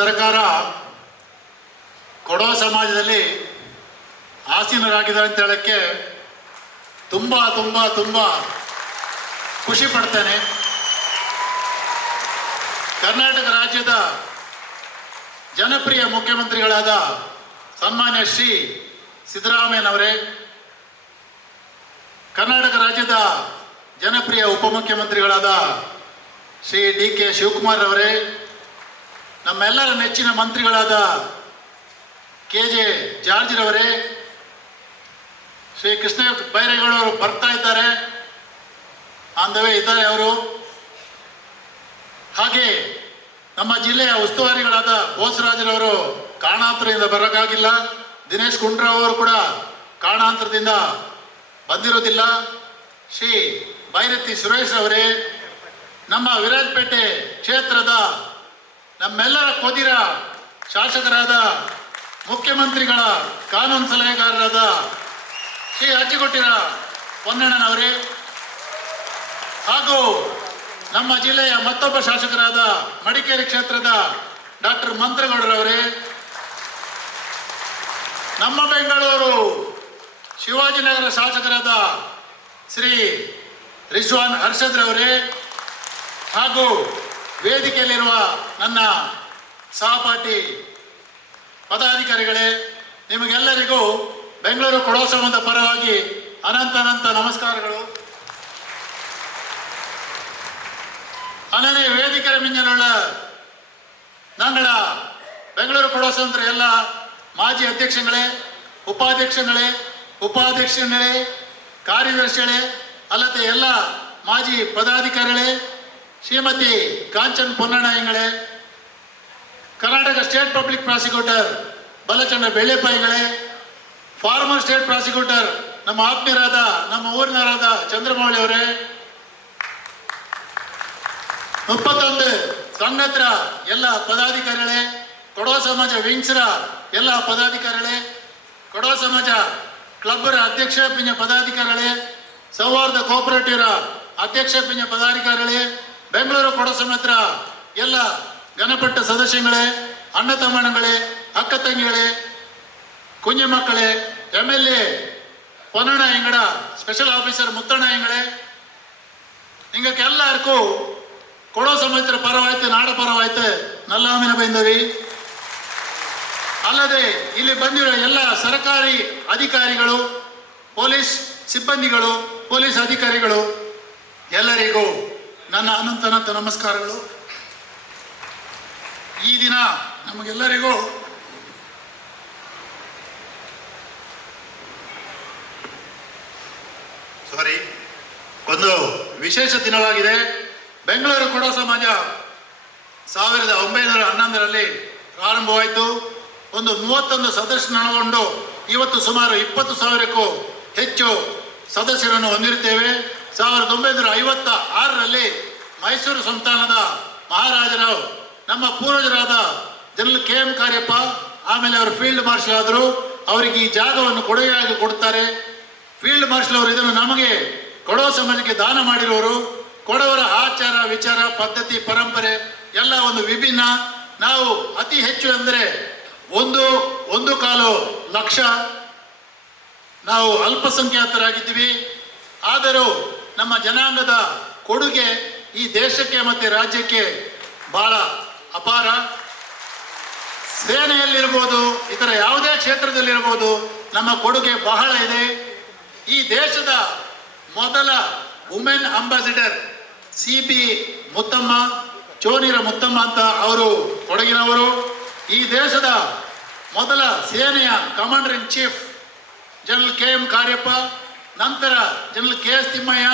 ಸರ್ಕಾರ ಕೊಡವ ಸಮಾಜದಲ್ಲಿ ಆಸೀನರಾಗಿದ್ದಾರೆ ಅಂತ ಹೇಳಕ್ಕೆ ತುಂಬ ತುಂಬ ತುಂಬ ಖುಷಿ ಪಡ್ತೇನೆ. ಕರ್ನಾಟಕ ರಾಜ್ಯದ ಜನಪ್ರಿಯ ಮುಖ್ಯಮಂತ್ರಿಗಳಾದ ಸನ್ಮಾನ್ಯ ಶ್ರೀ ಸಿದ್ದರಾಮಯ್ಯನವರೇ, ಕರ್ನಾಟಕ ರಾಜ್ಯದ ಜನಪ್ರಿಯ ಉಪಮುಖ್ಯಮಂತ್ರಿಗಳಾದ ಶ್ರೀ ಡಿ ಕೆ ಶಿವಕುಮಾರ್ ಅವರೇ, ನಮ್ಮೆಲ್ಲರ ನೆಚ್ಚಿನ ಮಂತ್ರಿಗಳಾದ ಕೆ ಜೆ ಜಾರ್ಜ್ರವರೇ, ಶ್ರೀ ಕೃಷ್ಣ ಬೈರೇಗೌಡವರು ಬರ್ತಾ ಇದ್ದಾರೆ, ಆನ್ ದ ವೇ ಇದ್ದಾರೆ ಅವರು. ಹಾಗೆ ನಮ್ಮ ಜಿಲ್ಲೆಯ ಉಸ್ತುವಾರಿಗಳಾದ ಬೋಸರಾಜರವರು ಕಾರಣಾಂತರದಿಂದ ಬರೋಕ್ಕಾಗಿಲ್ಲ. ದಿನೇಶ್ ಗುಂಡ್ರಾವ್ ಅವರು ಕೂಡ ಕಾರಣಾಂತರದಿಂದ ಬಂದಿರೋದಿಲ್ಲ. ಶ್ರೀ ಬೈರತಿ ಸುರೇಶ್ ಅವರೇ, ನಮ್ಮ ವಿರಾಜಪೇಟೆ ಕ್ಷೇತ್ರದ ನಮ್ಮೆಲ್ಲರ ಕೊದಿರ ಶಾಸಕರಾದ ಮುಖ್ಯಮಂತ್ರಿಗಳ ಕಾನೂನು ಸಲಹೆಗಾರರಾದ ಶ್ರೀ ಅಜ್ಜಿಗೊಟ್ಟಿರ ಪೊನ್ನಣ್ಣನವರೇ, ಹಾಗೂ ನಮ್ಮ ಜಿಲ್ಲೆಯ ಮತ್ತೊಬ್ಬ ಶಾಸಕರಾದ ಮಡಿಕೇರಿ ಕ್ಷೇತ್ರದ ಡಾಕ್ಟರ್ ಮಂತ್ರಗೌಡರವರೇ, ನಮ್ಮ ಬೆಂಗಳೂರು ಶಿವಾಜಿನಗರ ಶಾಸಕರಾದ ಶ್ರೀ ರಿಜ್ವಾನ್ ಹರ್ಷದ್ರವರೇ, ಹಾಗೂ ವೇದಿಕೆಯಲ್ಲಿರುವ ನನ್ನ ಸಹಪಾಠಿ ಪದಾಧಿಕಾರಿಗಳೇ, ನಿಮಗೆಲ್ಲರಿಗೂ ಬೆಂಗಳೂರು ಕೊಡವ ಸಮಾಜದ ಪರವಾಗಿ ಅನಂತ ನಮಸ್ಕಾರಗಳು. ಅನನ್ಯ ವೇದಿಕೆ ಮಿಂಜലുള്ള ഞങ്ങള ಬೆಂಗಳೂರು ಕೊಡವ ಸಮಾಜದ ಎಲ್ಲ ಮಾಜಿ ಅಧ್ಯಕ್ಷಗಳೇ, ಉಪಾಧ್ಯಕ್ಷಗಳೇ, ಕಾರ್ಯದರ್ಶಿಗಳೇ, ಅಲ್ಲದೆ ಎಲ್ಲ ಮಾಜಿ ಪದಾಧಿಕಾರಿಗಳೇ, ಶ್ರೀಮತಿ ಕಾಂಚನ್ ಪೊನ್ನಣ್ಣಯ್ಯಗಳೇ, Karnataka state public prosecutor Balachandra ಬೆಳ್ಳೆಪಾಯಿಗಳೇ, ಫಾರ್ಮರ್ ಸ್ಟೇಟ್ ಪ್ರಾಸಿಕ್ಯೂಟರ್ ನಮ್ಮ ಆತ್ಮೀಯರಾದ ನಮ್ಮ ಊರಿನವರಾದ ಚಂದ್ರಮೌಳಿ ಅವರೇ, 31 ಸಂಘತ್ರ ಎಲ್ಲ ಪದಾಧಿಕಾರಿಗಳೇ, ಕೊಡವ ಸಮಾಜ ವಿಂಗ್ಸ್ರ ಎಲ್ಲ ಪದಾಧಿಕಾರಿಗಳೇ, ಕೊಡವ ಸಮಾಜ ಕ್ಲಬ್ರ ಅಧ್ಯಕ್ಷ ಪಿಂಜ ಪದಾಧಿಕಾರಿಗಳೇ, ಸೌಹಾರ್ದ ಕೋಆಪರೇಟಿವ್ರ ಅಧ್ಯಕ್ಷ ಪಿಂಜ ಪದಾಧಿಕಾರಿಗಳೇ, ಬೆಂಗಳೂರು ಕೊಡವ ಸಮಾಜದ ಎಲ್ಲ ಘನಪಟ್ಟ ಸದಸ್ಯಗಳೇ, ಅಣ್ಣ ತಮ್ಮಣ್ಣಗಳೇ, ಅಕ್ಕ ತಂಗಿಗಳೇ, ಕುഞ്ഞു ಮಕ್ಕಳೇ, MLA பொன்னண்ண எங்கட ஸ்பெஷல் ஆஃபீஸர் முத்தண்ண எங்களே, നിങ്ങൾക്ക് എല്ലാവർക്കും ಕೊಡವ ಸಮಾಜದ ಪರವಾಯ್ತು, ನಾಡ ಪರವಾಯ್ತು ನಲ್ಲಾಮಿನ ಬೈಂದವಿ. ಅಲ್ಲದೆ ಇಲ್ಲಿ ಬಂದಿರೋ ಎಲ್ಲ ಸರ್ಕಾರಿ ಅಧಿಕಾರಿಗಳು, ಪೊಲೀಸ್ ಸಿಬ್ಬಂದಿಗಳು, ಪೊಲೀಸ್ ಅಧಿಕಾರಿಗಳು ಎಲ್ಲರಿಗೂ ನನ್ನ ಅನಂತ ನಮಸ್ಕಾರಗಳು. ಈ ದಿನ ನಮಗೆಲ್ಲರಿಗೂ ಒಂದು ವಿಶೇಷ ದಿನವಾಗಿದೆ. ಬೆಂಗಳೂರು ಕೊಡವ ಸಮಾಜ 1911ರಲ್ಲಿ ಪ್ರಾರಂಭವಾಯಿತು. ಒಂದು 31 ಸದಸ್ಯರನ್ನೊಳಗೊಂಡು ಇವತ್ತು ಸುಮಾರು 20,000ಕ್ಕೂ ಹೆಚ್ಚು ಸದಸ್ಯರನ್ನು ಹೊಂದಿರುತ್ತೇವೆ. 1956ರಲ್ಲಿ ಮೈಸೂರು ಸಂಸ್ಥಾನದ ಮಹಾರಾಜರು ನಮ್ಮ ಪೂರ್ವಜರಾದ ಜನರಲ್ KM ಕಾರ್ಯಪ್ಪ, ಆಮೇಲೆ ಅವರು ಫೀಲ್ಡ್ ಮಾರ್ಷಲ್ ಆದರು. ಅವರಿಗೆ ಈ ಜಾಗವನ್ನು ಕೊಡುಗೆಯಾಗಿ ಕೊಡ್ತಾರೆ. ಫೀಲ್ಡ್ ಮಾರ್ಷಲ್ ಅವರು ಇದನ್ನು ನಮಗೆ ಕೊಡವ ಸಮಾಜಕ್ಕೆ ದಾನ ಮಾಡಿರುವರು. ಕೊಡವರ ಆಚಾರ ವಿಚಾರ ಪದ್ಧತಿ ಪರಂಪರೆ ಎಲ್ಲ ಒಂದು ವಿಭಿನ್ನ. ನಾವು ಅತಿ ಹೆಚ್ಚು ಅಂದರೆ 1.25 ಲಕ್ಷ ನಾವು ಅಲ್ಪಸಂಖ್ಯಾತರಾಗಿದ್ದೀವಿ. ಆದರೂ ನಮ್ಮ ಜನಾಂಗದ ಕೊಡುಗೆ ಈ ದೇಶಕ್ಕೆ ಮತ್ತು ರಾಜ್ಯಕ್ಕೆ ಬಹಳ ಅಪಾರ. ಸೇನೆಯಲ್ಲಿರ್ಬೋದು, ಇತರ ಯಾವುದೇ ಕ್ಷೇತ್ರದಲ್ಲಿರ್ಬೋದು, ನಮ್ಮ ಕೊಡುಗೆ ಬಹಳ ಇದೆ. ಈ ದೇಶದ ಮೊದಲ women ambassador CB Muthamma, Chonira Muthamma ಅಂತ ಅವರು ಕೊಡಗಿನವರು. ಈ ದೇಶದ ಮೊದಲ ಸೇನೆಯ commander in chief general KM Cariappa, ನಂತರ ಜನರಲ್ KS ತಿಮ್ಮಯ್ಯ.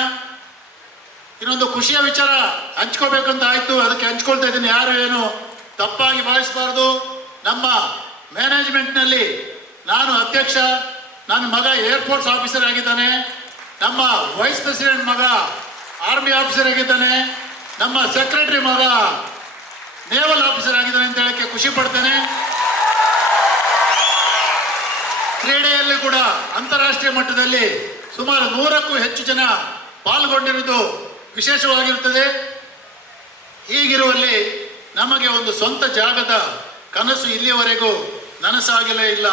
ಇನ್ನೊಂದು ಖುಷಿಯ ವಿಚಾರ ಹಂಚ್ಕೋಬೇಕಂತ ಆಯಿತು, ಅದಕ್ಕೆ ಹಂಚ್ಕೊಳ್ತಾ ಇದ್ದೀನಿ. ಯಾರು ಏನು ತಪ್ಪಾಗಿ ಭಾವಿಸಬಾರ್ದು. ನಮ್ಮ ಮ್ಯಾನೇಜ್ಮೆಂಟ್ನಲ್ಲಿ ನಾನು ಅಧ್ಯಕ್ಷ, ನನ್ನ ಮಗ ಏರ್ಫೋರ್ಸ್ ಆಫೀಸರ್ ಆಗಿದ್ದಾನೆ, ನಮ್ಮ ವೈಸ್ ಪ್ರೆಸಿಡೆಂಟ್ ಮಗ ಆರ್ಮಿ ಆಫೀಸರ್ ಆಗಿದ್ದಾನೆ, ನಮ್ಮ ಸೆಕ್ರೆಟರಿ ಮಗ ನೇವಲ್ ಆಫೀಸರ್ ಆಗಿದ್ದಾನೆ ಅಂತ ಹೇಳಕ್ಕೆ ಖುಷಿ ಪಡ್ತೇನೆ. ಕ್ರೀಡೆಯಲ್ಲಿ ಕೂಡ ಅಂತಾರಾಷ್ಟ್ರೀಯ ಮಟ್ಟದಲ್ಲಿ ಸುಮಾರು 100ಕ್ಕೂ ಹೆಚ್ಚು ಜನ ಪಾಲ್ಗೊಂಡಿರುವುದು ವಿಶೇಷವಾಗಿರುತ್ತದೆ. ಹೀಗಿರುವಲ್ಲಿ ನಮಗೆ ಒಂದು ಸ್ವಂತ ಜಾಗದ ಕನಸು ಇಲ್ಲಿಯವರೆಗೂ ನನಸಾಗಲೇ ಇಲ್ಲ.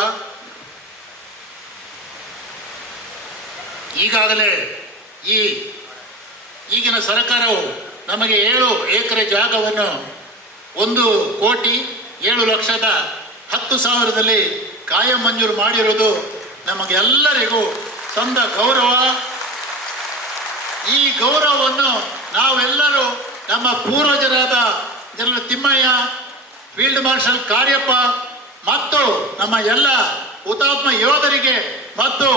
ಈಗಾಗಲೇ ಈಗಿನ ಸರ್ಕಾರವು ನಮಗೆ 7 ಎಕರೆ ಜಾಗವನ್ನು 1,07,10,000ದಲ್ಲಿ ಕಾಯಂ ಮಂಜೂರು ಮಾಡಿರುವುದು ನಮಗೆಲ್ಲರಿಗೂ ಸಂದ ಗೌರವ. ಈ ಗೌರವವನ್ನು ನಾವೆಲ್ಲರೂ ನಮ್ಮ ಪೂರ್ವಜರಾದ general Thimayya, field marshal Cariappa ಮತ್ತು ನಮ್ಮ ಎಲ್ಲ ಹುತಾತ್ಮ ಯೋಧರಿಗೆ ಮತ್ತು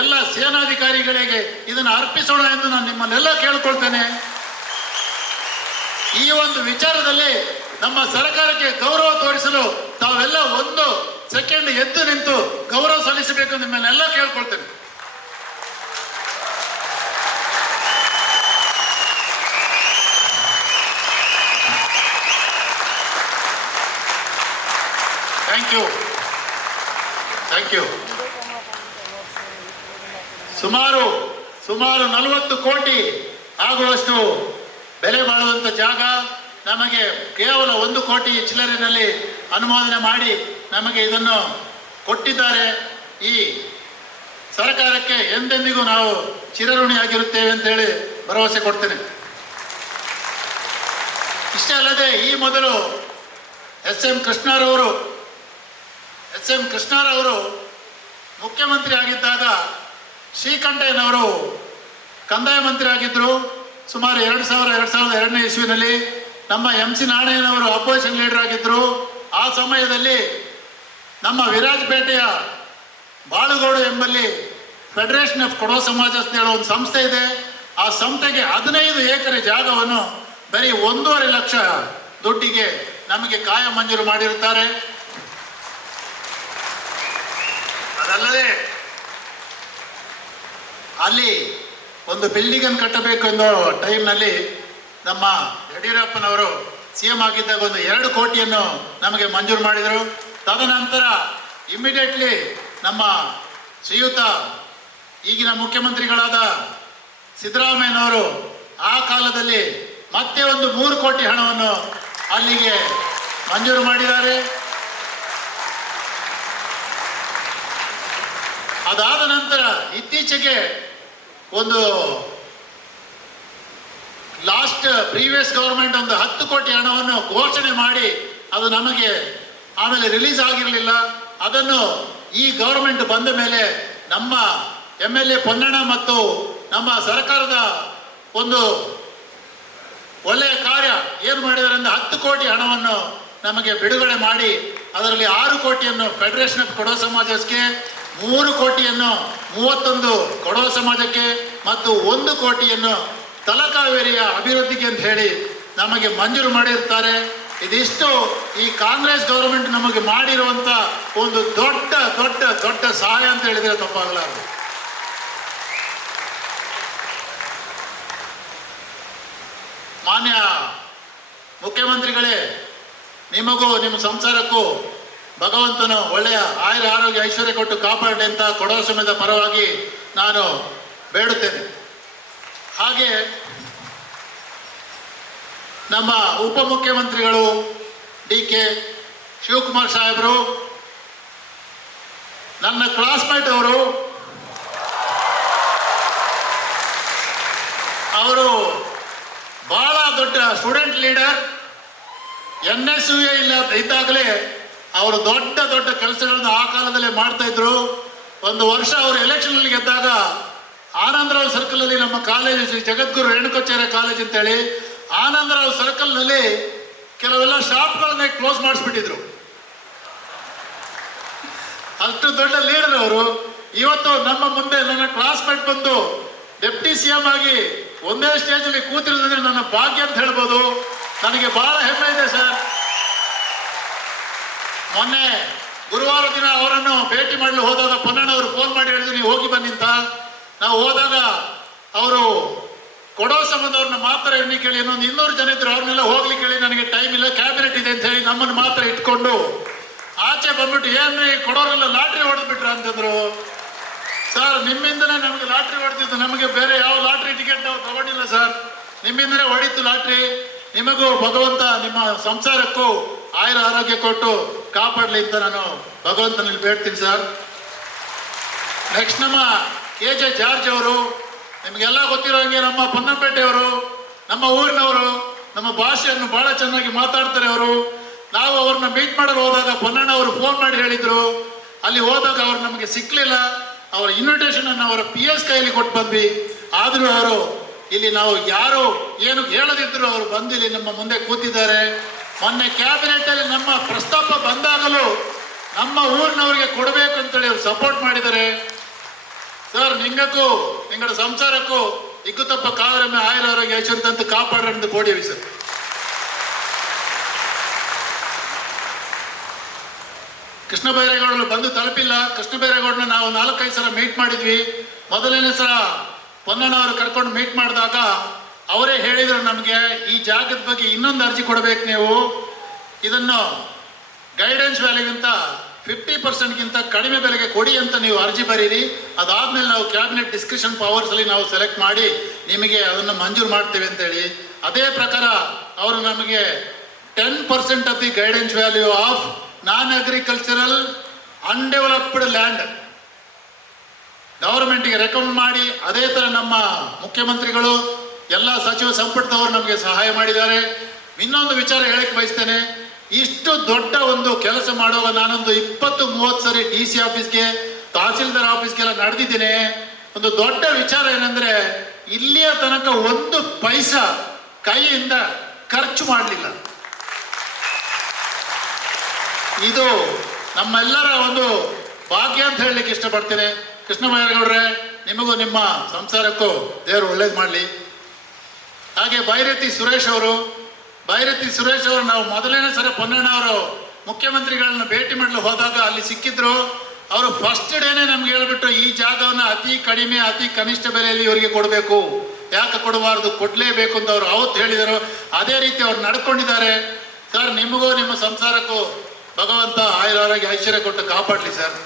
ಎಲ್ಲ ಸೇನಾಧಿಕಾರಿಗಳಿಗೆ ಇದನ್ನು ಅರ್ಪಿಸೋಣ ಎಂದು ನಾನು ನಿಮ್ಮನ್ನೆಲ್ಲ ಕೇಳ್ಕೊಳ್ತೇನೆ. ಈ ಒಂದು ವಿಚಾರದಲ್ಲಿ ನಮ್ಮ ಸರ್ಕಾರಕ್ಕೆ ಗೌರವ ತೋರಿಸಲು ತಾವೆಲ್ಲ 1 ಸೆಕೆಂಡ್ ಎದ್ದು ನಿಂತು ಗೌರವ ಸಲ್ಲಿಸಬೇಕು ನಿಮ್ಮನ್ನೆಲ್ಲ ಕೇಳ್ಕೊಳ್ತೇನೆ. Thank you. ಸುಮಾರು 40 ಕೋಟಿ ಆಗುವಷ್ಟು ಬೆಲೆ ಬಾಳುವಂಥ ಜಾಗ ನಮಗೆ ಕೇವಲ 1 ಕೋಟಿ ಚಿಲ್ಲರೆನಲ್ಲಿ ಅನುಮೋದನೆ ಮಾಡಿ ನಮಗೆ ಇದನ್ನು ಕೊಟ್ಟಿದ್ದಾರೆ. ಈ ಸರ್ಕಾರಕ್ಕೆ ಎಂದೆಂದಿಗೂ ನಾವು ಚಿರಋಣಿಯಾಗಿರುತ್ತೇವೆ ಅಂತೇಳಿ ಭರವಸೆ ಕೊಡ್ತೇನೆ. ಇಷ್ಟೇ ಅಲ್ಲದೆ ಈ ಮೊದಲು ಎಸ್ ಎಂ ಕೃಷ್ಣರವರು ಮುಖ್ಯಮಂತ್ರಿ ಆಗಿದ್ದಾಗ ಶ್ರೀಕಂಠಯ್ಯನವರು ಕಂದಾಯ ಮಂತ್ರಿ ಆಗಿದ್ದರು. ಸುಮಾರು 2002ನೇ ಇಸ್ವಿನಲ್ಲಿ ನಮ್ಮ MC ನಾಣಯ್ಯನವರು ಅಪೋಸಿಷನ್ ಲೀಡರ್ ಆಗಿದ್ದರು. ಆ ಸಮಯದಲ್ಲಿ ನಮ್ಮ ವಿರಾಜಪೇಟೆಯ ಬಾಳುಗೋಡು ಎಂಬಲ್ಲಿ ಫೆಡರೇಷನ್ ಆಫ್ ಕೊಡವ ಸಮಾಜ ಅಂತ ಹೇಳೋ ಒಂದು ಸಂಸ್ಥೆ ಇದೆ. ಆ ಸಂಸ್ಥೆಗೆ 15 ಎಕರೆ ಜಾಗವನ್ನು ಬರೀ 1.5 ಲಕ್ಷ ದುಡ್ಡಿಗೆ ನಮಗೆ ಕಾಯಂ ಮಂಜೂರು ಮಾಡಿರುತ್ತಾರೆ. ಅದಲ್ಲದೆ ಅಲ್ಲಿ ಒಂದು ಬಿಲ್ಡಿಂಗನ್ನು ಕಟ್ಟಬೇಕು ಅನ್ನೋ ಟೈಮ್ನಲ್ಲಿ ನಮ್ಮ ಯಡಿಯೂರಪ್ಪನವರು CM ಆಗಿದ್ದಾಗ ಒಂದು 2 ಕೋಟಿಯನ್ನು ನಮಗೆ ಮಂಜೂರು ಮಾಡಿದರು. ತದನಂತರ ಇಮಿಡಿಯೇಟ್ಲಿ ನಮ್ಮ ಶ್ರೀಯುತ ಈಗಿನ ಮುಖ್ಯಮಂತ್ರಿಗಳಾದ ಸಿದ್ದರಾಮಯ್ಯನವರು ಆ ಕಾಲದಲ್ಲಿ ಮತ್ತೆ ಒಂದು 3 ಕೋಟಿ ಹಣವನ್ನು ಅಲ್ಲಿಗೆ ಮಂಜೂರು ಮಾಡಿದ್ದಾರೆ. ಅದಾದ ನಂತರ ಇತ್ತೀಚೆಗೆ ಒಂದು ಪ್ರೀವಿಯಸ್ ಗವರ್ಮೆಂಟ್ ಒಂದು 10 ಕೋಟಿ ಹಣವನ್ನು ಘೋಷಣೆ ಮಾಡಿ ಅದು ನಮಗೆ ಆಮೇಲೆ ರಿಲೀಸ್ ಆಗಿರಲಿಲ್ಲ. ಅದನ್ನು ಈ ಗವರ್ಮೆಂಟ್ ಬಂದ ಮೇಲೆ ನಮ್ಮ MLA ಪೊನ್ನಣ್ಣ ಮತ್ತು ನಮ್ಮ ಸರ್ಕಾರದ ಒಂದು ಒಳ್ಳೆಯ ಕಾರ್ಯ ಏನು ಮಾಡಿದ್ದಾರೆ ಅಂದರೆ 10 ಕೋಟಿ ಹಣವನ್ನು ನಮಗೆ ಬಿಡುಗಡೆ ಮಾಡಿ ಅದರಲ್ಲಿ 6 ಕೋಟಿಯನ್ನು ಫೆಡರೇಷನ್ ಆಫ್ ಕೊಡವ ಸಮಾಜಕ್ಕೆ, 3 ಕೋಟಿಯನ್ನು 31 ಕೊಡವ ಸಮಾಜಕ್ಕೆ ಮತ್ತು 1 ಕೋಟಿಯನ್ನು ತಲಕಾವೇರಿಯ ಅಭಿವೃದ್ಧಿಗೆ ಅಂತ ಹೇಳಿ ನಮಗೆ ಮಂಜೂರು ಮಾಡಿರ್ತಾರೆ. ಇದಿಷ್ಟು ಈ ಕಾಂಗ್ರೆಸ್ ಗವರ್ಮೆಂಟ್ ನಮಗೆ ಮಾಡಿರುವಂಥ ಒಂದು ದೊಡ್ಡ ದೊಡ್ಡ ದೊಡ್ಡ ಸಹಾಯ ಅಂತ ಹೇಳಿದರೆ ತಪ್ಪಾಗಲಾರದು. ಮಾನ್ಯ ಮುಖ್ಯಮಂತ್ರಿಗಳೇ, ನಿಮಗೂ ನಿಮ್ಮ ಸಂಸಾರಕ್ಕೂ ಭಗವಂತನು ಒಳ್ಳೆಯ ಆರೋಗ್ಯ ಐಶ್ವರ್ಯ ಕೊಟ್ಟು ಕಾಪಾಡಲಿ ಅಂತ ಕೊಡವ ಸಮಾಜದ ಪರವಾಗಿ ನಾನು ಬೇಡುತ್ತೇನೆ. ಹಾಗೆ ನಮ್ಮ ಉಪಮುಖ್ಯಮಂತ್ರಿಗಳು DK ಶಿವಕುಮಾರ್ ಸಾಹೇಬರು, ನನ್ನ ಕ್ಲಾಸ್ಮೇಟ್ ಅವರು ಬಹಳ ದೊಡ್ಡ ಸ್ಟೂಡೆಂಟ್ ಲೀಡರ್. NSUA ಇದ್ದಾಗಲೇ ಅವರು ದೊಡ್ಡ ದೊಡ್ಡ ಕೆಲಸಗಳನ್ನು ಆ ಕಾಲದಲ್ಲೇ ಮಾಡ್ತಾ ಇದ್ರು. ಒಂದು ವರ್ಷ ಅವರು ಎಲೆಕ್ಷನ್ನಲ್ಲಿ ಗೆದ್ದಾಗ ಆನಂದರಾವ್ ಸರ್ಕಲಲ್ಲಿ ನಮ್ಮ ಕಾಲೇಜು ಶ್ರೀ ಜಗದ್ಗುರು ರೇಣುಕಾಚಾರ್ಯ ಕಾಲೇಜ್ ಅಂತೇಳಿ ಆನಂದರಾವ್ ಸರ್ಕಲ್ನಲ್ಲಿ ಕೆಲವೆಲ್ಲ ಶಾಪ್ಗಳನ್ನೇ ಕ್ಲೋಸ್ ಮಾಡಿಸ್ಬಿಟ್ಟಿದ್ರು. ಅಷ್ಟು ದೊಡ್ಡ ಲೀಡರ್ ಅವರು. ಇವತ್ತು ನಮ್ಮ ಮುಂದೆ ನನ್ನ ಕ್ಲಾಸ್ಮೇಟ್ ಬಂದು ಡೆಪ್ಟಿ CM ಆಗಿ ಒಂದೇ ಸ್ಟೇಜಲ್ಲಿ ಕೂತಿರೋದಂದ್ರೆ ನನ್ನ ಭಾಗ್ಯ ಅಂತ ಹೇಳ್ಬೋದು. ನನಗೆ ಬಹಳ ಹೆಮ್ಮೆ ಇದೆ ಸರ್. ಮೊನ್ನೆ ಗುರುವಾರ ದಿನ ಅವರನ್ನು ಭೇಟಿ ಮಾಡಲು ಹೋದಾಗ ಪೊನ್ನಣ್ಣವರು ಫೋನ್ ಮಾಡಿ ಹೇಳಿದ್ರು ನೀವು ಹೋಗಿ ಬನ್ನಿ ಅಂತ. ನಾವು ಹೋದಾಗ ಅವರು ಕೊಡೋ ಸಂಬಂಧವ್ರನ್ನ ಮಾತ್ರ ಎಣ್ಣೆ ಕೇಳಿ ಇನ್ನೊಂದು 200 ಜನ ಇದ್ರು, ಅವ್ರನ್ನೆಲ್ಲ ಹೋಗ್ಲಿಕ್ಕೆ ಹೇಳಿ ನನಗೆ ಟೈಮ್ ಇಲ್ಲ, ಕ್ಯಾಬಿನೆಟ್ ಇದೆ ಅಂತ ಹೇಳಿ ನಮ್ಮನ್ನು ಮಾತ್ರ ಇಟ್ಕೊಂಡು ಆಚೆ ಬಂದ್ಬಿಟ್ಟು ಏನ್ರಿ ಕೊಡೋರೆಲ್ಲ ಲಾಟ್ರಿ ಹೊಡೆದ್ಬಿಟ್ರ ಅಂತಂದ್ರು. ಸರ್, ನಿಮ್ಮಿಂದನೇ ನಮಗೆ ಲಾಟ್ರಿ ಹೊಡೆದಿದ್ದು, ನಮಗೆ ಬೇರೆ ಯಾವ ಲಾಟ್ರಿ ಟಿಕೆಟ್ ನಾವು ತಗೊಂಡಿಲ್ಲ ಸರ್, ನಿಮ್ಮಿಂದನೇ ಹೊಡಿತು ಲಾಟ್ರಿ. ನಿಮಗೂ ಭಗವಂತ ನಿಮ್ಮ ಸಂಸಾರಕ್ಕೂ ಆಯುರ ಆರೋಗ್ಯ ಕೊಟ್ಟು ಕಾಪಾಡಲಿ ಅಂತ ನಾನು ಭಗವಂತನಲ್ಲಿ ಬೇಡ್ತೀನಿ ಸರ್. ನೆಕ್ಸ್ಟ್ ನಮ್ಮ KJ ಜಾರ್ಜ್ ಅವರು, ನಿಮಗೆಲ್ಲ ಗೊತ್ತಿರೋ ಹಾಗೆ ನಮ್ಮ ಪೊನ್ನಂಪೇಟೆಯವರು, ನಮ್ಮ ಊರಿನವರು, ನಮ್ಮ ಭಾಷೆಯನ್ನು ಬಹಳ ಚೆನ್ನಾಗಿ ಮಾತಾಡ್ತಾರೆ ಅವರು. ನಾವು ಅವ್ರನ್ನ ಮೀಟ್ ಮಾಡಲು ಹೋದಾಗ ಪೊನ್ನಣ್ಣ ಅವರು ಫೋನ್ ಮಾಡಿ ಹೇಳಿದ್ರು, ಅಲ್ಲಿ ಹೋದಾಗ ಅವ್ರು ನಮಗೆ ಸಿಕ್ಕಲಿಲ್ಲ. ಅವರ ಇನ್ವಿಟೇಷನ್ ಅನ್ನು ಅವರ PS ಕೈಯಲ್ಲಿ ಕೊಟ್ಟು ಬಂದ್ವಿ. ಆದರೂ ಅವರು ಇಲ್ಲಿ ನಾವು ಯಾರು ಏನು ಹೇಳದಿದ್ರು ಅವರು ಬಂದು ಇಲ್ಲಿ ನಮ್ಮ ಮುಂದೆ ಕೂತಿದ್ದಾರೆ. ಮೊನ್ನೆ ಕ್ಯಾಬಿನೆಟ್ ಅಲ್ಲಿ ನಮ್ಮ ಪ್ರಸ್ತಾಪ ಬಂದಾಗಲೂ ನಮ್ಮ ಊರಿನವರಿಗೆ ಕೊಡಬೇಕು ಅಂತೇಳಿ ಅವರು ಸಪೋರ್ಟ್ ಮಾಡಿದ್ದಾರೆ. ಸರ್, ನಿಂಗಕ್ಕೂ ನಿಂಗಳ ಸಂಸಾರಕ್ಕೂ ಇಕ್ಕುತಪ್ಪ ಕಾದರಮ್ಮೆ ಆಯುರ ಆರೋಗ್ಯ ಐಶ್ವರ್ಯಂತ ಕಾಪಾಡ್ರಂತ ಕೋಡಿವಿ ಸರ್. ಕೃಷ್ಣ ಬೈರೇಗೌಡರು ಬಂದು ತಲುಪಿಲ್ಲ. ಕೃಷ್ಣ ಬೈರೇಗೌಡನ ನಾವು 4-5 ಸಲ ಮೀಟ್ ಮಾಡಿದ್ವಿ. ಮೊದಲನೇ ಸಲ ಪೊನ್ನಣ್ಣ ಅವರು ಕರ್ಕೊಂಡು ಮೀಟ್ ಮಾಡಿದಾಗ ಅವರೇ ಹೇಳಿದರು, ನಮಗೆ ಈ ಜಾಗದ ಬಗ್ಗೆ ಇನ್ನೊಂದು ಅರ್ಜಿ ಕೊಡಬೇಕು, ನೀವು ಇದನ್ನು ಗೈಡೆನ್ಸ್ ವ್ಯಾಲಿಗಿಂತ 50% ಕಡಿಮೆ ಬೆಲೆಗೆ ಕೊಡಿ ಅಂತ ನೀವು ಅರ್ಜಿ ಬರೀರಿ. ಅದಾದ್ಮೇಲೆ ನಾವು ಕ್ಯಾಬಿನೆಟ್ ಡಿಸ್ಕಷನ್ ಪವರ್ಸ್ ಅಲ್ಲಿ ನಾವು ಸೆಲೆಕ್ಟ್ ಮಾಡಿ ನಿಮಗೆ ಅದನ್ನು ಮಂಜೂರು ಮಾಡ್ತೇವೆ ಅಂತೇಳಿ. ಅದೇ ಪ್ರಕಾರ ಅವರು ನಮಗೆ 10% of the guidance value of non agricultural undeveloped land ಗವರ್ಮೆಂಟ್ಗೆ ರೆಕಮೆಂಡ್ ಮಾಡಿ, ಅದೇ ಥರ ನಮ್ಮ ಮುಖ್ಯಮಂತ್ರಿಗಳು ಎಲ್ಲ ಸಚಿವ ಸಂಪುಟದವರು ನಮಗೆ ಸಹಾಯ ಮಾಡಿದ್ದಾರೆ. ಇನ್ನೊಂದು ವಿಚಾರ ಹೇಳಕ್ಕೆ ಬಯಸ್ತೇನೆ, ಇಷ್ಟು ದೊಡ್ಡ ಒಂದು ಕೆಲಸ ಮಾಡುವಾಗ ನಾನೊಂದು 20-30 ಸರಿ DC ಆಫೀಸ್ಗೆ, ತಹಸೀಲ್ದಾರ್ ಆಫೀಸ್ಗೆಲ್ಲ ನಡೆದಿದ್ದೇನೆ. ಒಂದು ದೊಡ್ಡ ವಿಚಾರ ಏನಂದ್ರೆ, ಇಲ್ಲಿಯ ತನಕ 1 ಪೈಸಾ ಕೈಯಿಂದ ಖರ್ಚು ಮಾಡಲಿಲ್ಲ. ಇದು ನಮ್ಮೆಲ್ಲರ ಒಂದು ಭಾಗ್ಯ ಅಂತ ಹೇಳಲಿಕ್ಕೆ ಇಷ್ಟಪಡ್ತೇನೆ. ಕೃಷ್ಣ ಬೈರೇಗೌಡ್ರೆ, ನಿಮಗೂ ನಿಮ್ಮ ಸಂಸಾರಕ್ಕೂ ದೇವರು ಒಳ್ಳೇದು ಮಾಡಲಿ. ಹಾಗೆ ಬೈರತಿ ಸುರೇಶ್ ಅವರು ನಾವು ಮೊದಲನೇ ಸರಿ ಪೊನ್ನಣ್ಣ ಅವರು ಮುಖ್ಯಮಂತ್ರಿಗಳನ್ನ ಭೇಟಿ ಮಾಡಲು ಹೋದಾಗ ಅಲ್ಲಿ ಸಿಕ್ಕಿದ್ರು. ಅವರು ಫಸ್ಟ್ ಡೇನೆ ನಮ್ಗೆ ಹೇಳ್ಬಿಟ್ಟು, ಈ ಜಾಗವನ್ನು ಅತಿ ಕಡಿಮೆ ಅತಿ ಕನಿಷ್ಠ ಬೆಲೆಯಲ್ಲಿ ಇವರಿಗೆ ಕೊಡಬೇಕು, ಯಾಕೆ ಕೊಡಬಾರ್ದು, ಕೊಡಲೇಬೇಕು ಅಂತ ಅವರು ಅವತ್ತು ಹೇಳಿದರು. ಅದೇ ರೀತಿ ಅವ್ರು ನಡ್ಕೊಂಡಿದ್ದಾರೆ. ಸರ್, ನಿಮಗೂ ನಿಮ್ಮ ಸಂಸಾರಕ್ಕೂ ಭಗವಂತ ಆಯುರ ಆರೋಗ್ಯ ಐಶ್ವರ್ಯ ಕೊಟ್ಟು ಕಾಪಾಡಲಿ ಸರ್.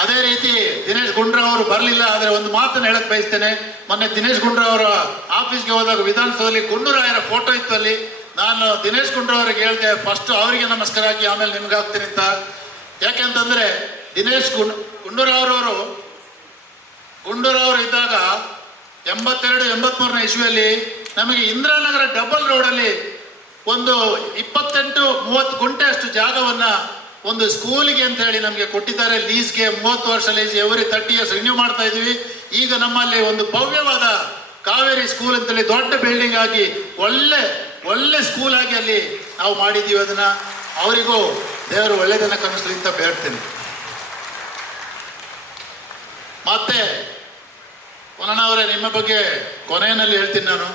ಅದೇ ರೀತಿ ದಿನೇಶ್ ಗುಂಡ್ರಾವ್ ಅವರು ಬರಲಿಲ್ಲ, ಆದರೆ ಒಂದು ಮಾತನ್ನು ಹೇಳಕ್ ಬಯಸ್ತೇನೆ. ಮೊನ್ನೆ ದಿನೇಶ್ ಗುಂಡ್ರಾವ್ ಅವರ ಆಫೀಸ್ಗೆ ಹೋದಾಗ ವಿಧಾನಸೌಧದಲ್ಲಿ ಗುಂಡೂರಾಯರ ಫೋಟೋ ಇತ್ತು. ಅಲ್ಲಿ ನಾನು ದಿನೇಶ್ ಗುಂಡ್ರಾವ್ ಅವರಿಗೆ ಹೇಳಿದೆ, ಫಸ್ಟ್ ಅವರಿಗೆ ನಮಸ್ಕಾರ ಹಾಕಿ ಆಮೇಲೆ ನಿಮ್ಗೆ ಹಾಕ್ತೀನಿ ಅಂತ. ಯಾಕೆಂತಂದ್ರೆ ದಿನೇಶ್ ಗುಂಡೂರಾವ್ ಇದ್ದಾಗ 82-83ನೇ ಇಸ್ವಿಯಲ್ಲಿ ನಮಗೆ ಇಂದಿರಾನಗರ ಡಬಲ್ ರೋಡಲ್ಲಿ ಒಂದು 28-30 ಗುಂಟೆ ಅಷ್ಟು ಜಾಗವನ್ನ ಒಂದು ಸ್ಕೂಲಿಗೆ ಅಂತ ಹೇಳಿ ನಮಗೆ ಕೊಟ್ಟಿದ್ದಾರೆ. ಲೀಸ್ಗೆ 30 ವರ್ಷ ಲೀಸ್, ಎವ್ರಿ 30 ಇಯರ್ಸ್ ರಿನ್ಯೂ ಮಾಡ್ತಾ ಇದೀವಿ. ಈಗ ನಮ್ಮಲ್ಲಿ ಒಂದು ಭವ್ಯವಾದ ಕಾವೇರಿ ಸ್ಕೂಲ್ ಅಂತೇಳಿ ದೊಡ್ಡ ಬಿಲ್ಡಿಂಗ್ ಆಗಿ ಒಳ್ಳೆ ಸ್ಕೂಲ್ ಆಗಿ ಅಲ್ಲಿ ನಾವು ಮಾಡಿದ್ದೀವಿ. ಅದನ್ನ ಅವರಿಗೂ ದೇವರು ಒಳ್ಳೆಯದನ್ನ ಕನಸಲಿ ಅಂತ ಬೇಡ್ತೇನೆ. ಮತ್ತೆ ಪೊನ್ನಣ್ಣವರೇ, ನಿಮ್ಮ ಬಗ್ಗೆ ಕೊನೆಯಲ್ಲಿ ಹೇಳ್ತೀನಿ ನಾನು.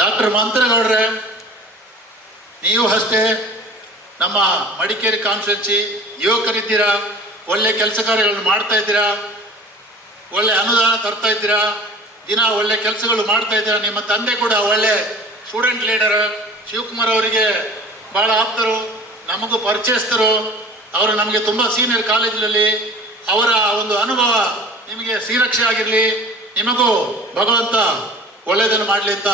ಡಾಕ್ಟರ್ ಮಂತ್ರೇಗೌಡ್ರೆ, ನೀವು ಅಷ್ಟೇ ನಮ್ಮ ಮಡಿಕೇರಿ ಕಾನ್ಸ್ಟಿಟ್ಯೂನ್ಸಿ ಯುವಕರಿದ್ದೀರಾ, ಒಳ್ಳೆ ಕೆಲಸ ಕಾರ್ಯಗಳನ್ನು ಮಾಡ್ತಾ ಇದ್ದೀರಾ, ಒಳ್ಳೆ ಅನುದಾನ ತರ್ತಾ ಇದ್ದೀರಾ, ದಿನ ಒಳ್ಳೆ ಕೆಲಸಗಳು ಮಾಡ್ತಾ ಇದ್ದೀರಾ. ನಿಮ್ಮ ತಂದೆ ಕೂಡ ಒಳ್ಳೆ ಸ್ಟೂಡೆಂಟ್ ಲೀಡರ್. ಶಿವಕುಮಾರ್ ಅವರಿಗೆ ಭಾಳ ಆಪ್ತರು, ನಮಗೂ ಪರಿಚಯಸ್ಥರು. ಅವರು ನಮಗೆ ತುಂಬ ಸೀನಿಯರ್ ಕಾಲೇಜಿನಲ್ಲಿ. ಅವರ ಒಂದು ಅನುಭವ ನಿಮಗೆ ಶ್ರೀರಕ್ಷೆ ಆಗಿರಲಿ. ನಿಮಗೂ ಭಗವಂತ ಒಳ್ಳೆಯದನ್ನು ಮಾಡಲಿ ಅಂತ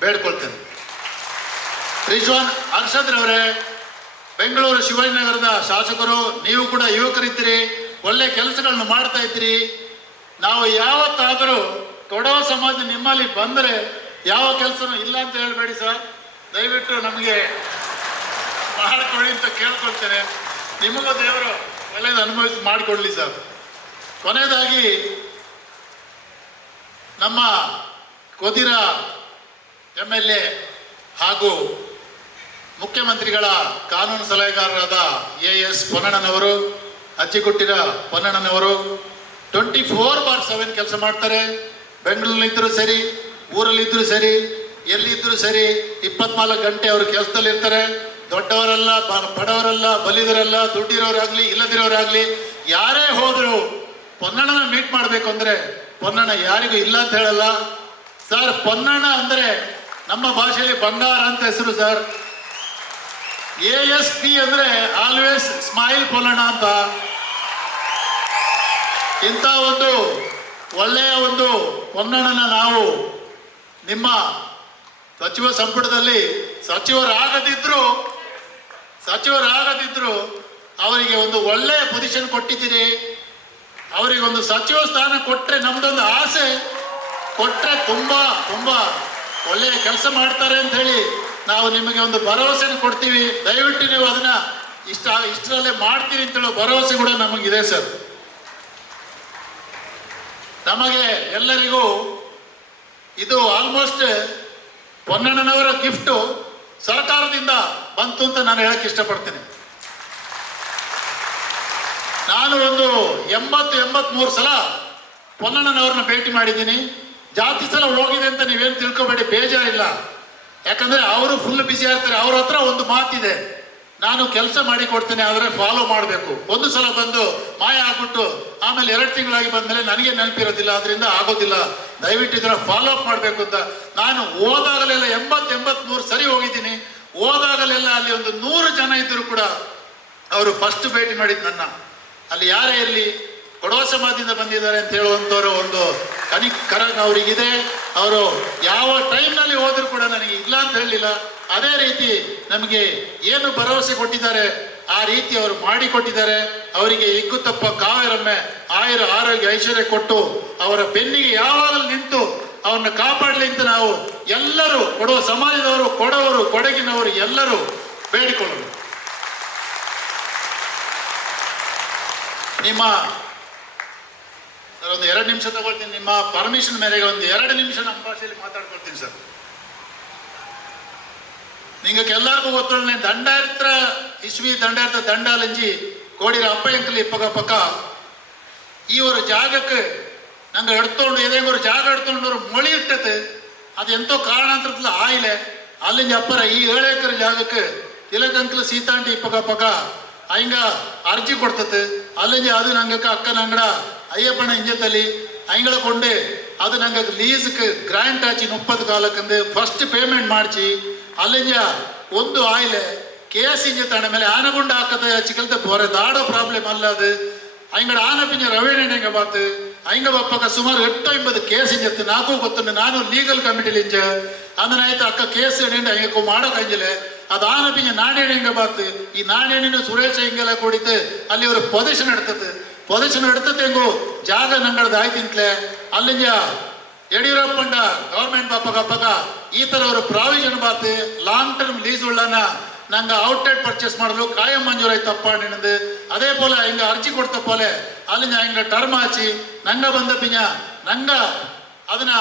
ಬೇಡ್ಕೊಳ್ತೇನೆ. ರಿಜ್ವಾನ್ ಅರ್ಷದ್ರವರೇ, ಬೆಂಗಳೂರು ಶಿವಾಜಿನಗರದ ಶಾಸಕರು, ನೀವು ಕೂಡ ಯುವಕರಿದ್ದೀರಿ, ಒಳ್ಳೆ ಕೆಲಸಗಳನ್ನು ಮಾಡ್ತಾ ಇದ್ದೀರಿ. ನಾವು ಯಾವತ್ತಾದರೂ ಕೊಡವ ಸಮಾಜ ನಿಮ್ಮಲ್ಲಿ ಬಂದರೆ ಯಾವ ಕೆಲಸನೂ ಇಲ್ಲ ಅಂತ ಹೇಳಬೇಡಿ ಸರ್. ದಯವಿಟ್ಟು ನಮಗೆ ಮಾಡಿಕೊಡಿ ಅಂತ ಕೇಳ್ಕೊಳ್ತೇನೆ. ನಿಮಗೂ ದೇವರು ಒಳ್ಳೆಯದು ಅನುಭವಿಸಿ ಮಾಡಿಕೊಡ್ಲಿ ಸರ್. ಕೊನೆಯದಾಗಿ ನಮ್ಮ ಕೋದಿರ MLA ಹಾಗೂ ಮುಖ್ಯಮಂತ್ರಿಗಳ ಕಾನೂನು ಸಲಹೆಗಾರರಾದ AS ಪೊನ್ನಣ್ಣನವರು, ಅಜ್ಜಿಗುಟ್ಟಿರ ಪೊನ್ನಣ್ಣನವರು 24/7 ಕೆಲಸ ಮಾಡ್ತಾರೆ. ಬೆಂಗಳೂರಿನಲ್ಲಿದ್ದರೂ ಸರಿ, ಊರಲ್ಲಿದ್ದರೂ ಸರಿ, ಎಲ್ಲಿದ್ದರೂ ಸರಿ 24 ಗಂಟೆ ಅವರು ಕೆಲಸದಲ್ಲಿ ಇರ್ತಾರೆ. ದೊಡ್ಡವರಲ್ಲ, ಬಡವರಲ್ಲ, ಬಲಿದರಲ್ಲ, ದುಡ್ಡಿರೋರಾಗ್ಲಿ ಇಲ್ಲದಿರೋರಾಗ್ಲಿ ಯಾರೇ ಹೋದ್ರು ಪೊನ್ನಣ್ಣನ ಮೀಟ್ ಮಾಡಬೇಕು ಅಂದ್ರೆ ಪೊನ್ನಣ್ಣ ಯಾರಿಗೂ ಇಲ್ಲ ಅಂತ ಹೇಳಲ್ಲ ಸರ್. ಪೊನ್ನಣ್ಣ ಅಂದ್ರೆ ನಮ್ಮ ಭಾಷೆಯಲ್ಲಿ ಬಂಗಾರ ಅಂತ ಹೆಸರು ಸರ್. ASP ಅಂದ್ರೆ ಆಲ್ವೇಸ್ ಸ್ಮೈಲ್ ಪೊನ್ನಣ್ಣ ಅಂತ. ಇಂಥ ಒಂದು ಒಳ್ಳೆಯ ಒಂದು ಪೊನ್ನಣ್ಣನ ನಾವು ನಿಮ್ಮ ಸಚಿವ ಸಂಪುಟದಲ್ಲಿ ಸಚಿವರಾಗದಿದ್ರು ಅವರಿಗೆ ಒಂದು ಒಳ್ಳೆಯ ಪೊಸಿಷನ್ ಕೊಟ್ಟಿದ್ದೀರಿ. ಅವರಿಗೆ ಒಂದು ಸಚಿವ ಸ್ಥಾನ ಕೊಟ್ಟರೆ ನಮ್ದೊಂದು ಆಸೆ, ಕೊಟ್ಟರೆ ತುಂಬಾ ತುಂಬಾ ಒಳ್ಳೆಯ ಕೆಲಸ ಮಾಡ್ತಾರೆ ಅಂತ ಹೇಳಿ ನಾವು ನಿಮಗೆ ಒಂದು ಭರವಸೆನ ಕೊಡ್ತೀವಿ. ದಯವಿಟ್ಟು ನೀವು ಅದನ್ನ ಇಷ್ಟರಲ್ಲೇ ಮಾಡ್ತೀರಿ ಅಂತ ಹೇಳೋ ಭರವಸೆ ಕೂಡ ನಮಗಿದೆ ಸರ್. ನಮಗೆ ಎಲ್ಲರಿಗೂ ಇದು ಆಲ್ಮೋಸ್ಟ್ ಪೊನ್ನಣ್ಣನವರ ಗಿಫ್ಟು ಸರ್ಕಾರದಿಂದ ಬಂತು ಅಂತ ನಾನು ಹೇಳಕ್ಕೆ ಇಷ್ಟಪಡ್ತೇನೆ. ನಾನು ಒಂದು 83 ಸಲ ಪೊನ್ನಣ್ಣನವ್ರನ್ನ ಭೇಟಿ ಮಾಡಿದ್ದೀನಿ. ಜಾಸ್ತಿ ಸಲ ಹೋಗಿದೆ ಅಂತ ನೀವೇನು ತಿಳ್ಕೊಬೇಡಿ, ಬೇಜಾರಿಲ್ಲ. ಯಾಕಂದ್ರೆ ಅವರು ಫುಲ್ ಬಿಸಿ ಆಗ್ತಾರೆ. ಅವ್ರ ಹತ್ರ ಒಂದು ಮಾತಿದೆ, ನಾನು ಕೆಲಸ ಮಾಡಿ ಕೊಡ್ತೇನೆ, ಆದರೆ ಫಾಲೋ ಮಾಡಬೇಕು. ಒಂದು ಸಲ ಬಂದು ಮಾಯ ಆಗ್ಬಿಟ್ಟು ಆಮೇಲೆ 2 ತಿಂಗಳಾಗಿ ಬಂದಮೇಲೆ ನನಗೆ ನೆನಪಿರೋದಿಲ್ಲ, ಅದರಿಂದ ಆಗೋದಿಲ್ಲ, ದಯವಿಟ್ಟು ಇದನ್ನ ಫಾಲೋ ಅಪ್ ಮಾಡಬೇಕು ಅಂತ. ನಾನು ಹೋದಾಗಲೆಲ್ಲ 83 ಸರಿ ಹೋಗಿದ್ದೀನಿ. ಹೋದಾಗಲೆಲ್ಲ ಅಲ್ಲಿ ಒಂದು 100 ಜನ ಇದ್ದರೂ ಕೂಡ ಅವರು ಫಸ್ಟ್ ಭೇಟಿ ಮಾಡಿದ್ದು ನನ್ನ. ಅಲ್ಲಿ ಯಾರೇ ಇರಲಿ ಕೊಡವ ಸಮಾಜದಿಂದ ಬಂದಿದ್ದಾರೆ ಅಂತ ಹೇಳುವಂಥವ್ರು ಒಂದು ಕರ ಅವರಿಗಿದೆ. ಅವರು ಯಾವ ಟೈಮ್ನಲ್ಲಿ ಹೋದರೂ ಕೂಡ ನನಗೆ ಇಲ್ಲ ಅಂತ ಹೇಳಲಿಲ್ಲ. ಅದೇ ರೀತಿ ನಮಗೆ ಏನು ಭರವಸೆ ಕೊಟ್ಟಿದ್ದಾರೆ ಆ ರೀತಿ ಅವರು ಮಾಡಿಕೊಟ್ಟಿದ್ದಾರೆ. ಅವರಿಗೆ ಇಗ್ಗುತ್ತಪ್ಪ ಕಾವೇರಮ್ಮೆ ಆಯುರ ಆರೋಗ್ಯ ಐಶ್ವರ್ಯ ಕೊಟ್ಟು ಅವರ ಬೆನ್ನಿಗೆ ಯಾವಾಗಲೂ ನಿಂತು ಅವ್ರನ್ನ ಕಾಪಾಡಲಿ ಅಂತ ನಾವು ಎಲ್ಲರೂ ಕೊಡುವ ಸಮಾಜದವರು, ಕೊಡವರು, ಕೊಡಗಿನವರು ಎಲ್ಲರೂ ಬೇಡಿಕೊಳ್ಳೋದು. ನಿಮ್ಮ ಒಂದು 2 ನಿಮಿಷ ತಗೊಳ್ತೀನಿ, ನಿಮ್ಮ ಪರ್ಮಿಷನ್ ಮೇರೆಗೆ ಒಂದು 2 ನಿಮಿಷ ನಮ್ಮ ಭಾಷೆಯಲ್ಲಿ ಮಾತಾಡ್ಕೊಳ್ತೀನಿ ಸರ್. ನಿಂಗೆ ಎಲ್ಲರಿಗೂ ಗೊತ್ತೊಳ್ಳೆ ದಂಡಾಯತ್ರ ಇಸ್ವಿ ದಂಡಾಯತ್ರ ದಂಡಾಲಂಜಿ ಕೋಡಿರ ಅಪ್ಪಯ್ಯಂಕಲಿ ಪಕ್ಕ ಈ ಒಂದು ಜಾಗಕ್ಕೆ ನಂಗೆ ಎಡ್ತೊಂಡು ಏದೇ ಒಂದು ಜಾಗ ಎಡ್ತೊಂಡು ಮೊಳಿ ಇಟ್ಟತೆ ಅದು ಎಂತೋ ಕಾರಣಾಂತರದಲ್ಲಿ ಆಯಿಲೆ ಅಲ್ಲಿಂದ ಅಪ್ಪರ ಈ 7 ಎಕರೆ ಜಾಗಕ್ಕೆ ತಿಲಕಂಕಲು ಸೀತಾಂಟಿ ಪಕ್ಕ ಹಿಂಗ ಅರ್ಜಿ ಕೊಡ್ತತೆ. ಅಲ್ಲಿಂದ ಅದು ನಂಗಕ್ಕ ಅಕ್ಕನ ಅಂಗಡ ಅಯ್ಯಪ್ಪನ ಇಂಜತ್ತಲ್ಲಿ ಅಂಗಳ ಕೊಂಡೆ ಅದು ನಂಗೆ ಲೀಸ್ಗೆ ಗ್ರಾಂಟ್ ಆಚಿ 30 ಕಾಲಕ್ಕಂದು ಫಸ್ಟ್ ಪೇಮೆಂಟ್ ಮಾಡಿಸಿ ಅಲ್ಲಿಂದ ಒಂದು ಆಯಿಲೆ ಕೇಸ್ ಇಂಜ ತಣ್ಣ ಮೇಲೆ ಆನಗುಂಡ ಹಾಕದ ಚಿಕ್ಕಲ್ದ ಬೋರೆ ದಾಡೋ ಪ್ರಾಬ್ಲಮ್ ಅಲ್ಲ ಅದು ಅಂಗಡ ಆನ ಪಿಂಜ ರವೇಣೆಂಗ ಬಾತು ಅಂಗ ಬಪ್ಪಕ ಸುಮಾರು 8-9 ಕೇಸ್ ಇಂಜತ್ತು ನಾಲ್ಕು ಗೊತ್ತುಂಡು. ನಾನು ಲೀಗಲ್ ಕಮಿಟಿಲಿ ಇಂಜ ಅಂದನಾಯ್ತು ಅಕ್ಕ ಕೇಸ್ ನಿಂಡು ಹಂಗೆ ಮಾಡೋ ಕಂಜಿಲೆ ಅದು ಆನ ಪಿಂಜ ನಾಡೇಣಿಂಗ ಬಾತು ಈ ನಾಡೇಣಿನ ಸುರೇಶ ಹಿಂಗೆಲ್ಲ ಕೂಡಿತ್ತು ಅಲ್ಲಿ ಅವರು ಪೊಸಿಷನ್ ಎಡ್ತತೆ ಹೆಂಗು ಜಾಗ ನಂಗಡದ ಆಯ್ತಿಂತ್ಲೆ ಅಲ್ಲಿಂದ ಯಡಿಯೂರಪ್ಪಂಡ ಗೌರ್ಮೆಂಟ್ ಬಾಪಗ ಈ ತರ ಅವರು ಪ್ರಾವಿಷನ್ ಬಾತು ಲಾಂಗ್ ಟರ್ಮ್ ಲೀಸ್ ಉಳ್ಳನ ನಂಗೆ ಔಟ್ಲೆಟ್ ಪರ್ಚೇಸ್ ಮಾಡಲು ಕಾಯಂ ಮಂಜೂರು ಆಯ್ತಪ್ಪ ನಿನ್ನದು. அதே போல ಹಿಂಗೆ ಅರ್ಜಿ ಕೊಡ್ತ போல ಅಲ್ಲಿಂದ ಹಿಂಗೆ ಟರ್ಮ್ ಆಚಿ ನಂಗೆ ಬಂದ ಪಿಂಜ ನಂಗೆ ಅದನ್ನ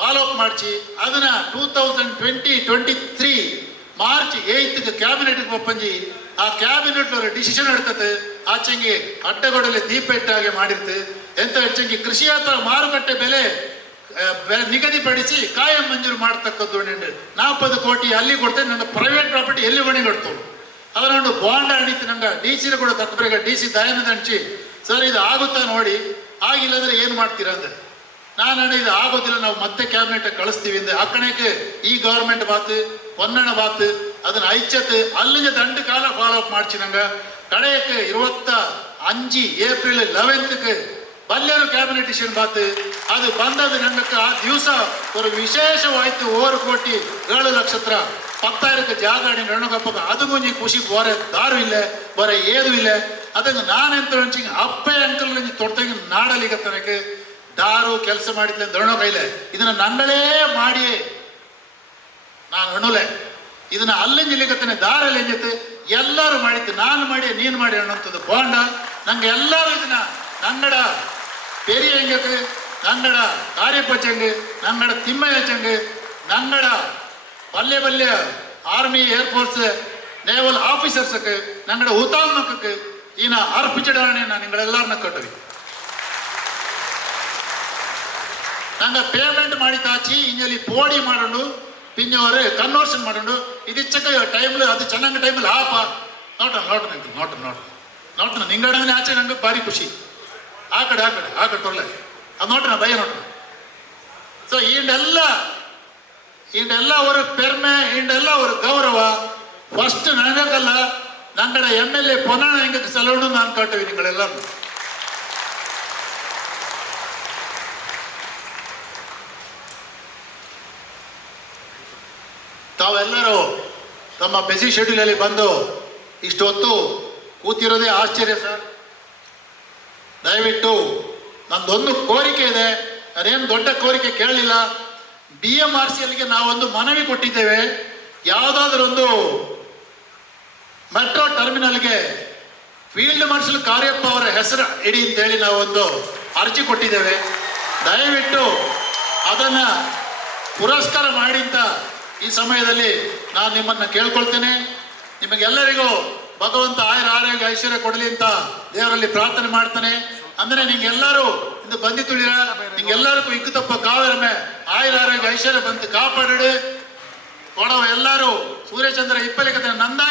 ಫಾಲೋ ಅಪ್ ಮಾಡಿಸಿ ಅದನ್ನ 2023 ಮಾರ್ಚ್ 8 ಕ್ಯಾಬಿನೆಟ್ಗೆ ಒಪ್ಪಂಜಿ ಆ ಕ್ಯಾಬಿನೆಟ್ ಅವರು ಡಿಸಿಷನ್ ಎಡ್ತದೆ ಆಚೆಂಗೆ ಅಡ್ಡಗೋಡಲ್ಲಿ ದೀಪ ಇಟ್ಟಾಗೆ ಮಾಡಿರ್ತೆ ಎಂತ ಹೆಚ್ಚಂಗಿ ಕೃಷಿ ಹತ್ರ ಮಾರುಕಟ್ಟೆ ಬೆಲೆ ನಿಗದಿಪಡಿಸಿ ಕಾಯಂ ಮಂಜೂರು ಮಾಡ್ತಕ್ಕದ್ದು 40 ಕೋಟಿ ಅಲ್ಲಿ ಕೊಡ್ತೇನೆ. ನನ್ನ ಪ್ರೈವೇಟ್ ಪ್ರಾಪರ್ಟಿ ಎಲ್ಲಿ ಮಣಿ ಕೊಡ್ತೋಳು ಅದನ್ನು ಬಾಂಡ್ ಅಣಿತು ನಂಗೆ ಡಿ ಸಿ ಕೂಡ ತಕ್ಕಬೇಕ ಡಿ ಸಿ ದಯಾನಂದ ಹಂಚಿ ಸರ್ ಇದು ಆಗುತ್ತಾ ನೋಡಿ, ಆಗಿಲ್ಲಂದ್ರೆ ಏನು ಮಾಡ್ತೀರಾ ಅಂದ್ರೆ ನಾನು ಇದು ಆಗೋದಿಲ್ಲ, ನಾವು ಮತ್ತೆ ಕ್ಯಾಬಿನೆಟ್ ಕಳಿಸ್ತೀವಿ ಅಂದೆ. ಆ ಕಣಕ್ಕೆ ಈ ಗೌರ್ಮೆಂಟ್ ಬಾತು ಪೊನ್ನಣ್ಣ ಬಾತು ಅದನ್ನ ಐಚ್ಛತ್ ಅಲ್ಲಿಂದ ದಂಡು ಕಾಲ ಫಾಲೋ ಅಪ್ ಮಾಡಿಸಿ ನಂಗೆ ಕಡೆಯಕ್ಕೆ 25 ಏಪ್ರಿಲ್ 11ಕ್ಕೆ ಬಲ್ಲೇರು ಕ್ಯಾಬಿನೆಟ್ ಡಿಸಿಷನ್ ಬಾತು ಅದು ಬಂದದ್ದು ನಂಗಕ್ಕೆ ಆ ದಿವಸ ಒಂದು ವಿಶೇಷವಾಯ್ತು. 1 ಕೋಟಿ 7 ಲಕ್ಷ 10,000 ಜಾಗ ನಣ್ಣಗಪ್ಪ ಅದು ಮುಂಜಿ ಖುಷಿ ಬೋರೆ ದಾರು ಇಲ್ಲ ಬೊರೆ ಏದು ಇಲ್ಲ ಅದಕ್ಕೆ ನಾನೆಂತ ಹಂಚಿ ಅಪ್ಪೆ ಅಂಕಲ್ ನಂಜಿ ತೊಡ್ತಂಗಿ ನಾಡಲಿಗ ತನಕ ದಾರು ಕೆಲಸ ಮಾಡಿದ್ಲೆ ದೊಣ್ಣೋ ಕೈಲೆ ಇದನ್ನ ನಂಗಳೇ ಮಾಡಿ ನಾನು ಹಣ್ಣುಲೆ ಇದನ್ನ ಅಲ್ಲಿಂದ ಇಲ್ಲಿಗತ್ತನೆ ದಾರಲ್ಲಿ ಎಂಜತ್ತೆ ಎಲ್ಲರೂ ಮಾಡಿದ್ದು ನಾನು ಮಾಡಿ ನೀನು ಮಾಡಿ ಅನ್ನೋಂಥದ್ದು ಬಾಂಡ ನಂಗೆ ಎಲ್ಲರೂ ಇದನ್ನ ನಂಗಡ பெரிய எங்களுக்கு நங்கட காரியப்பச்சங்கு நங்கட திம்மையச்சங்கு நங்கட பல்லே பல்லே ஆர்மி ஏர்ஃபோர்ஸ் நேவல் ஆஃபீಸರ್ಸ್ಗೆ நங்கட ಹುತಾತ್ಮಕಕ್ಕೆ ಈನ ಅರ್ಪಿಸಿಡಾನೆ ನಾನು ನಿಗಳೆಲ್ಲರನ್ನ ಕಟ್ಟವಿ ನಂಗೆ ಪೇಮೆಂಟ್ ಮಾಡಿ ತಾಚಿ ಇಂಜಲಿ ಪೋಡಿ ಮಾಡೋಣ ಪಿಂಜವರು ಕನ್ವರ್ಷನ್ ಮಾಡೋಣ ಇದಿಚ್ಚಕ್ಕೆ ಟೈಮ್ಲು ಅದು ಚೆನ್ನಾಗಿ ಟೈಮಲ್ಲಿ ಆಪ ನೋಟ ನಿಂಗಡನೆ ಆಚೆ ನಂಗೆ ಭಾರಿ ಖುಷಿ ಆ ಕಡೆ ತೊರಲೆ ಅದು ನೋಡ್ರಿ ಭಯ ನೋಡ್ರಿ. ಸೊ ಈಂಡೆಲ್ಲ ஒரு பெருமை ಈಂಡೆಲ್ಲ ஒரு ಗೌರವ ಫಸ್ಟ್ ನನಗಲ್ಲ ನಂಗಡ MLA ಪೊನ್ನಣ್ಣ ಹೆಂಗೆ ಸಲವಣು ನಾನು ಕಾಟವಿ ನಿಗಳೆಲ್ಲ ತಾವೆಲ್ಲರೂ ತಮ್ಮ ಬಿಸಿ ಶೆಡ್ಯೂಲಲ್ಲಿ ಬಂದು ಇಷ್ಟೊತ್ತು ಕೂತಿರೋದೇ ಆಶ್ಚರ್ಯ ಸರ್. ದಯವಿಟ್ಟು ನಂದೊಂದು ಕೋರಿಕೆ ಇದೆ, ನಾನೇನು ದೊಡ್ಡ ಕೋರಿಕೆ ಕೇಳಲಿಲ್ಲ. BMRCLಗೆ ನಾವೊಂದು ಮನವಿ ಕೊಟ್ಟಿದ್ದೇವೆ, ಯಾವುದಾದ್ರೂ ಒಂದು ಮೆಟ್ರೋ ಟರ್ಮಿನಲ್ಗೆ ಫೀಲ್ಡ್ ಮಾರ್ಷಲ್ ಕಾರ್ಯಪ್ಪ ಅವರ ಹೆಸರು ಇಡಿ ಅಂತೇಳಿ ನಾವೊಂದು ಅರ್ಜಿ ಕೊಟ್ಟಿದ್ದೇವೆ. ದಯವಿಟ್ಟು ಅದನ್ನು ಪುರಸ್ಕಾರ ಮಾಡಿ ಅಂತ ಈ ಸಮಯದಲ್ಲಿ ನಾನು ನಿಮ್ಮನ್ನು ಕೇಳ್ಕೊಳ್ತೇನೆ. ನಿಮಗೆಲ್ಲರಿಗೂ ಭಗವಂತ ಆರೋಗ್ಯ ಐಶ್ವರ್ಯ ಕೊಡಲಿ ಅಂತ ದೇವರಲ್ಲಿ ಪ್ರಾರ್ಥನೆ ಮಾಡ್ತಾನೆ. ಅಂದ್ರೆ ನಿಂಗೆಲ್ಲರೂ ಇಂದು ಬಂದಿ ತುಳಿರ ನಿಂಗೆಲ್ಲರಿಗೂ ಇಕ್ಕು ತಪ್ಪ ಕಾವೇರಮೆ ಆರೋಗ್ಯ ಐಶ್ವರ್ಯ ಬಂತು ಕಾಪಾಡಿ ಕೊಡವ ಎಲ್ಲರೂ ಸೂರ್ಯಚಂದ್ರ ಇಪ್ಪಲಿಕತೆ ನಂದಾಯಿ